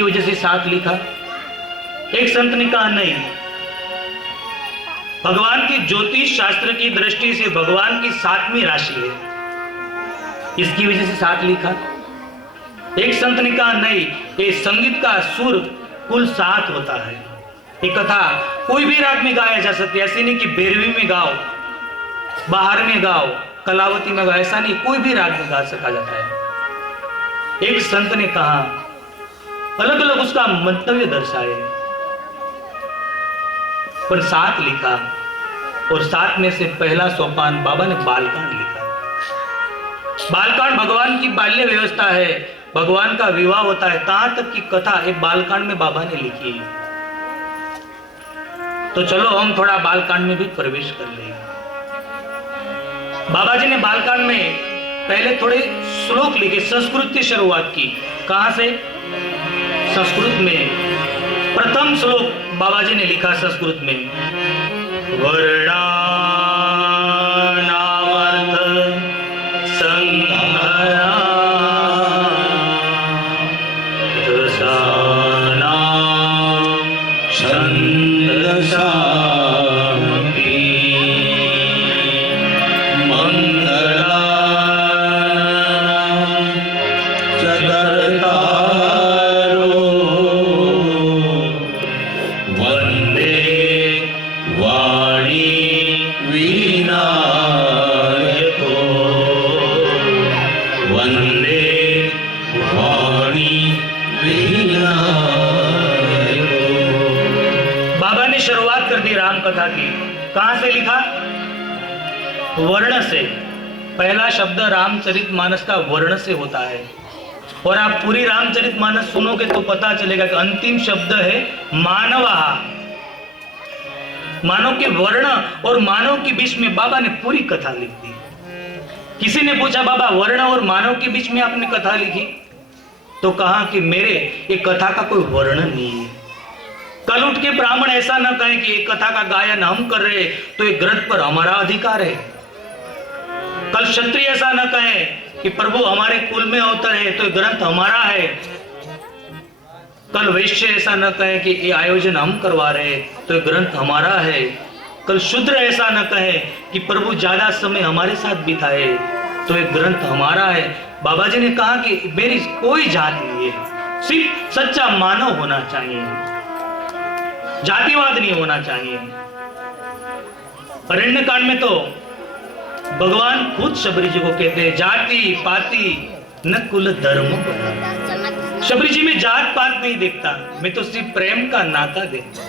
की वजह से 7 लिखा। एक संत ने कहा नहीं, भगवान की ज्योतिष शास्त्र की दृष्टि से भगवान की 7वीं राशि है, इसकी वजह से 7 लिखा। एक संत ने कहा नहीं, ये संगीत का सुर कुल 7 होता है। ये कथा कोई भी राग में गाया जा सकती है, ऐसी नहीं कि भैरवी में गाओ, बाहर में गाओ, कलावती में गाओ, ऐसा नहीं, कोई भी राग में गा सका जाता है। एक संत ने कहा, अलग अलग उसका मंतव्य दर्शाए, पर 7 लिखा। और 7 में से पहला सोपान बाबा ने बालकांड लिखा। बालकांड भगवान की बाल्य व्यवस्था है, भगवान का विवाह होता है, तहां तक की कथा एक बालकांड में बाबा ने लिखी है। तो चलो हम थोड़ा बालकांड में भी प्रवेश कर ले। बाबा जी ने बालकांड में पहले थोड़े श्लोक लिखे, संस्कृत की शुरुआत की। कहां से? संस्कृत में प्रथम श्लोक बाबा जी ने लिखा संस्कृत में, वर्णानामर्थ संहरा रसानां छन्दसा कथा की। कहां से लिखा? वर्ण से। पहला शब्द रामचरितमानस का वर्ण से होता है, और आप पूरी रामचरितमानस सुनोगे तो पता चलेगा कि अंतिम शब्द है मानवा। मानव के वर्ण और मानव के बीच में बाबा ने पूरी कथा लिख दी। किसी ने पूछा, बाबा वर्ण और मानव के बीच में आपने कथा लिखी? तो कहा कि मेरे ये कथा का कोई वर्ण नहीं है। कल उठ के ब्राह्मण ऐसा न कहे कि एक कथा का गायन हम कर रहे तो एक ग्रंथ पर हमारा अधिकार है। कल क्षत्रिय ऐसा न कहे कि प्रभु हमारे कुल में अवतर है तो एक ग्रंथ हमारा है। कल वैश्य ऐसा न कहे कि ये आयोजन हम करवा रहे तो एक ग्रंथ हमारा है। कल शूद्र ऐसा न कहे कि प्रभु ज्यादा समय हमारे साथ बिताए तो एक ग्रंथ हमारा है। बाबा जी ने कहा कि मेरी कोई जात नहीं है, सिर्फ सच्चा मानव होना चाहिए, जातिवाद नहीं होना चाहिए। अरण्य कांड में तो भगवान खुद शबरी जी को कहते हैं, जाति पाति न कुल धर्म। शबरी जी में जात पात नहीं देखता, मैं तो सिर्फ प्रेम का नाता देखता।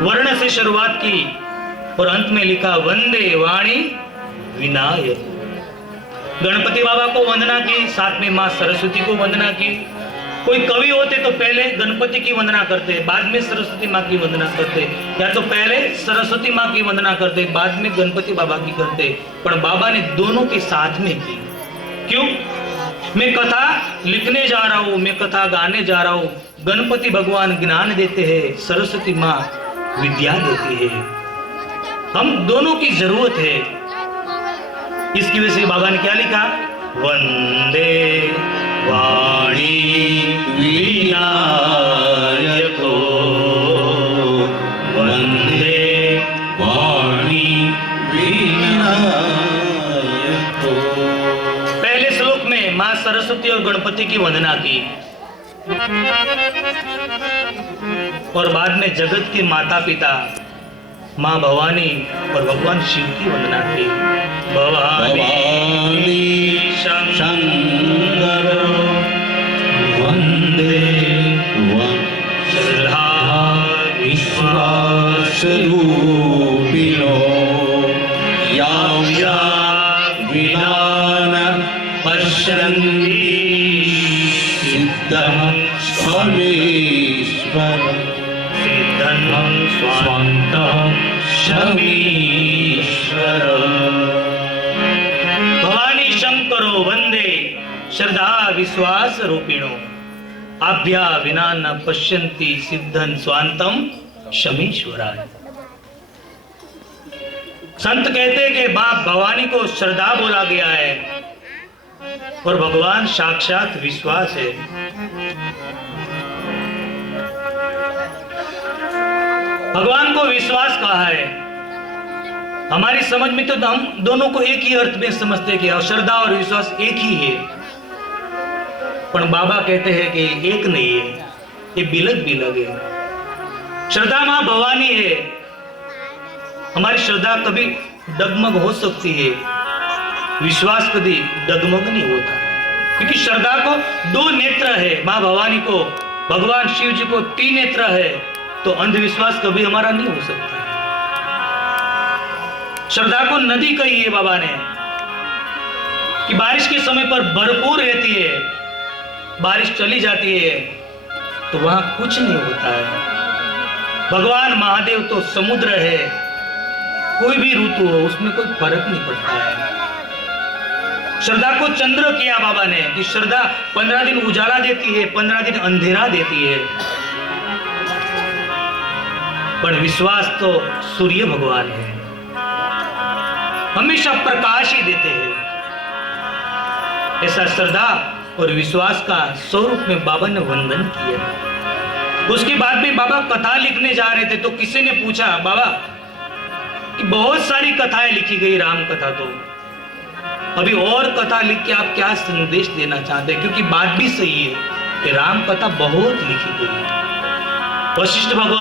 वर्ण से शुरुआत की और अंत में लिखा वंदे वाणी विनायक। गणपति बाबा को वंदना की, साथ में मां सरस्वती को वंदना की। कोई कवि होते तो पहले गणपति की वंदना करते, बाद में सरस्वती माँ की वंदना करते, या तो पहले सरस्वती माँ की वंदना करते, बाद में गणपति बाबा की करते। पर बाबा ने दोनों के साथ में की। क्यों? मैं कथा लिखने जा रहा हूँ, मैं कथा गाने जा रहा हूँ। गणपति भगवान ज्ञान देते हैं, सरस्वती माँ विद्या देती है, हम दोनों की जरूरत है। इसकी वजह से बाबा ने क्या लिखा? वंदे वाणी विनायको वंदे वाणी विनायको। पहले श्लोक में मां सरस्वती और गणपति की वंदना की, और बाद में जगत के माता पिता मां भवानी और भगवान शिव की वंदना की। भवानी शंकर वंदे श्रद्धा विश्वास रूपिणो या विनान पश्यन्ति सिद्धं स्वामीश्वर सिद्धं स्वान्तः शमीश्वर। भवानी शंकरो वंदे श्रद्धा विश्वास रूपिणो आभ्या विना न पश्यन्ति सिद्धं स्वान्तम शमीश्वराय। संत कहते हैं कि मां भवानी को श्रद्धा बोला गया है, और भगवान साक्षात विश्वास है। भगवान को विश्वास कहा है। हमारी समझ में तो हम दोनों को एक ही अर्थ में समझते हैं कि श्रद्धा और विश्वास एक ही है, पर बाबा कहते हैं कि एक नहीं है, ये बिलग बिलग है। श्रद्धा मां भवानी है। हमारी श्रद्धा कभी डगमग हो सकती है, विश्वास कभी डगमग नहीं होता, क्योंकि श्रद्धा को दो नेत्र है, मां भवानी को, भगवान शिव जी को 3 नेत्र है, तो अंधविश्वास कभी हमारा नहीं हो सकता। श्रद्धा को नदी कही है बाबा ने कि बारिश के समय पर भरपूर रहती है, बारिश चली जाती है तो वहां कुछ नहीं होता है। भगवान महादेव तो समुद्र है, कोई भी ऋतु हो उसमें कोई फर्क नहीं पड़ता है। श्रद्धा को चंद्र किया बाबा ने कि श्रद्धा 15 दिन उजाला देती है, 15 दिन अंधेरा देती है, पर विश्वास तो सूर्य भगवान है, हमेशा प्रकाश ही देते हैं। ऐसा श्रद्धा और विश्वास का स्वरूप में बाबा ने वंदन किया। उसके बाद में बाबा कथा लिखने जा रहे थे तो किसी ने पूछा बाबा कि बहुत सारी कथाएं लिखी गई, राम कथा, तो अभी और कथा लिख के आप क्या संदेश देना चाहते हैं? क्योंकि बात भी सही है कि राम कथा बहुत लिखी गई। वशिष्ठ भगवान